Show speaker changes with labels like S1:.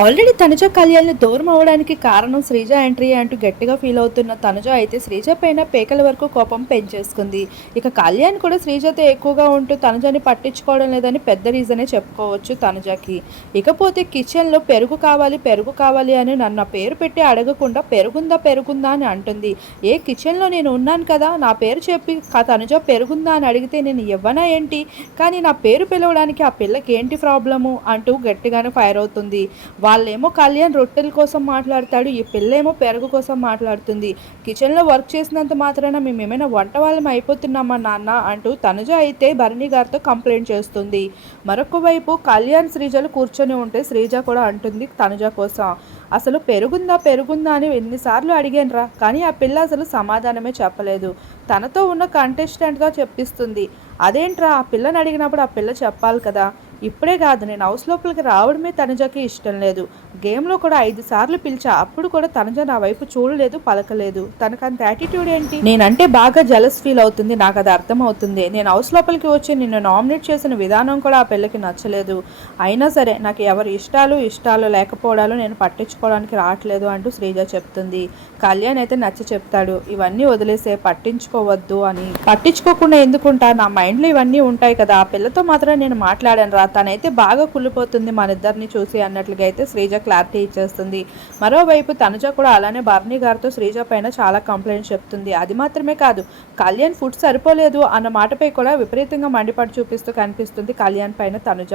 S1: Already Tanuja కళ్యాణ్ని దూరం అవ్వడానికి కారణం శ్రీజ ఎంట్రీ అంటూ గట్టిగా ఫీల్ అవుతున్న తనుజ అయితే శ్రీజ పైన పేకల వరకు కోపం పెంచేసుకుంది. ఇక కళ్యాణ్ కూడా శ్రీజతో ఎక్కువగా ఉంటూ తనుజని పట్టించుకోవడం లేదని పెద్ద రీజనే చెప్పుకోవచ్చు తనుజకి. ఇకపోతే కిచెన్లో పెరుగు కావాలి పెరుగు కావాలి అని నన్ను పేరు పెట్టి అడగకుండా పెరుగుందా పెరుగుందా అని అంటుంది. ఏ కిచెన్లో నేను ఉన్నాను కదా నా పేరు చెప్పి తనుజ పెరుగుందా అని అడిగితే నేను ఇవ్వనా ఏంటి? కానీ నా పేరు పిలవడానికి ఆ పిల్లకి ఏంటి ప్రాబ్లము? అంటూ గట్టిగానే ఫైర్ అవుతుంది. వాళ్ళేమో కళ్యాణ్ రొట్టెల కోసం మాట్లాడతాడు ఈ పిల్లేమో పెరుగు కోసం మాట్లాడుతుంది. కిచెన్లో వర్క్ చేసినంత మాత్రాన మేము ఏమైనా వంట వాళ్ళం అయిపోతున్నామా నాన్న? అంటూ తనుజ అయితే భరణి గారితో కంప్లైంట్ చేస్తుంది. మరొక వైపు కళ్యాణ్ శ్రీజలు కూర్చొని ఉంటే శ్రీజ కూడా అంటుంది తనుజ కోసం. అసలు పెరుగుందా పెరుగుందా అని ఎన్నిసార్లు అడిగానురా కానీ ఆ పిల్ల అసలు సమాధానమే చెప్పలేదు. తనతో ఉన్న కంటెస్టెంట్గా చెప్పిస్తుంది. అదేంట్రా ఆ పిల్లని అడిగినప్పుడు ఆ పిల్ల చెప్పాలి కదా. ఇప్పుడే కాదు నేను హౌస్ లోపలికి రావడమే తనుజకి ఇష్టం లేదు. గేమ్లో కూడా ఐదు సార్లు పిలిచా. అప్పుడు కూడా తనుజ నా వైపు చూడలేదు పలకలేదు. తనకు అంత యాటిట్యూడ్ ఏంటి? నేనంటే బాగా జలస్ ఫీల్ అవుతుంది నాకు అది అర్థం అవుతుంది. నేను హౌస్ లోపలికి వచ్చి నిన్ను నామినేట్ చేసిన విధానం కూడా ఆ పిల్లకి నచ్చలేదు. అయినా సరే నాకు ఎవరి ఇష్టాలు ఇష్టాలు లేకపోవడాలు నేను పట్టించుకోవడానికి రావట్లేదు అంటూ శ్రీజ చెప్తుంది. కళ్యాణ్ అయితే నచ్చ చెప్తాడు ఇవన్నీ వదిలేసే పట్టించుకోవద్దు అని. పట్టించుకోకుండా ఎందుకుంటా? నా మైండ్లో ఇవన్నీ ఉంటాయి కదా. ఆ పిల్లతో మాత్రం నేను మాట్లాడాను రా తనైతే బాగా కుళ్ళిపోతుంది మన ఇద్దరిని చూసి అన్నట్లుగా అయితే శ్రీజ క్లారిటీ ఇచ్చేస్తుంది. మరోవైపు తనుజ కూడా అలానే భరణి గారితో శ్రీజ పైన చాలా కంప్లైంట్స్ చెప్తుంది. అది మాత్రమే కాదు కళ్యాణ్ ఫుడ్ సరిపోలేదు అన్న మాటపై కూడా విపరీతంగా మండిపడి చూపిస్తూ కనిపిస్తుంది కళ్యాణ్ పైన తనుజ.